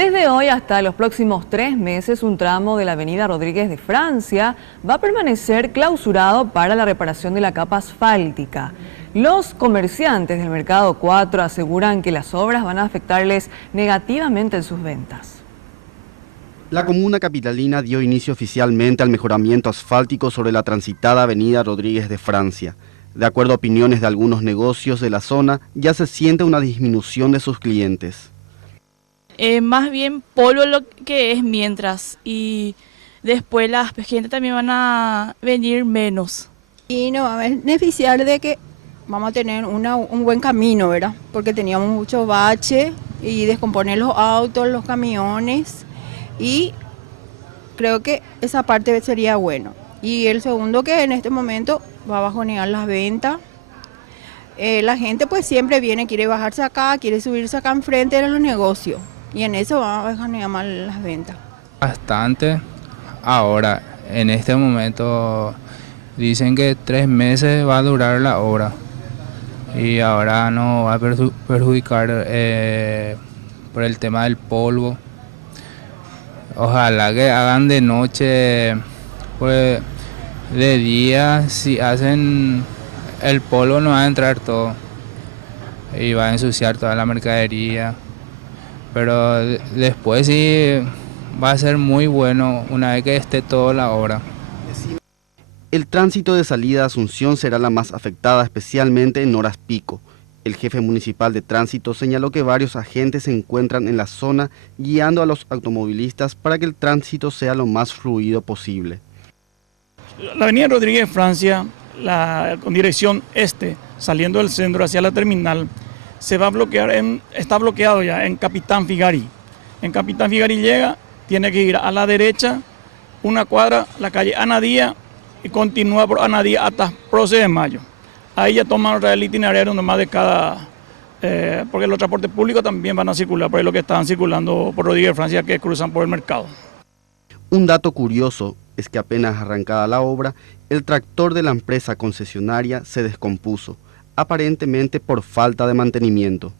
Desde hoy hasta los próximos 3 meses, un tramo de la avenida Rodríguez de Francia va a permanecer clausurado para la reparación de la capa asfáltica. Los comerciantes del Mercado 4 aseguran que las obras van a afectarles negativamente en sus ventas. La comuna capitalina dio inicio oficialmente al mejoramiento asfáltico sobre la transitada avenida Rodríguez de Francia. De acuerdo a opiniones de algunos negocios de la zona, ya se siente una disminución de sus clientes. Más bien polvo lo que es mientras, y después la gente también van a venir menos. Y nos va a beneficiar de que vamos a tener un buen camino, ¿verdad? Porque teníamos mucho bache y descomponer los autos, los camiones, y creo que esa parte sería bueno. Y el segundo, que en este momento va a bajonear las ventas. La gente pues siempre viene, quiere bajarse acá, quiere subirse acá enfrente de los negocios. Y en eso va a bajonear más las ventas. Bastante. Ahora, en este momento, dicen que 3 meses va a durar la obra. Y ahora no va a perjudicar por el tema del polvo. Ojalá que hagan de noche, pues de día, si hacen el polvo no va a entrar todo y va a ensuciar toda la mercadería. Pero después sí va a ser muy bueno una vez que esté toda la obra. El tránsito de salida a Asunción será la más afectada, especialmente en horas pico. El jefe municipal de tránsito señaló que varios agentes se encuentran en la zona guiando a los automovilistas para que el tránsito sea lo más fluido posible. La avenida Rodríguez de Francia, con dirección este, saliendo del centro hacia la terminal, se va a bloquear, está bloqueado ya en Capitán Figari. En Capitán Figari llega, tiene que ir a la derecha, una cuadra, la calle Ana Díaz, y continúa por Ana Díaz hasta Proce de Mayo. Ahí ya toman el itinerario nomás de cada, porque los transportes públicos también van a circular, por ahí lo que están circulando por Rodríguez de Francia, que cruzan por el mercado. Un dato curioso es que apenas arrancada la obra, el tractor de la empresa concesionaria se descompuso, aparentemente por falta de mantenimiento.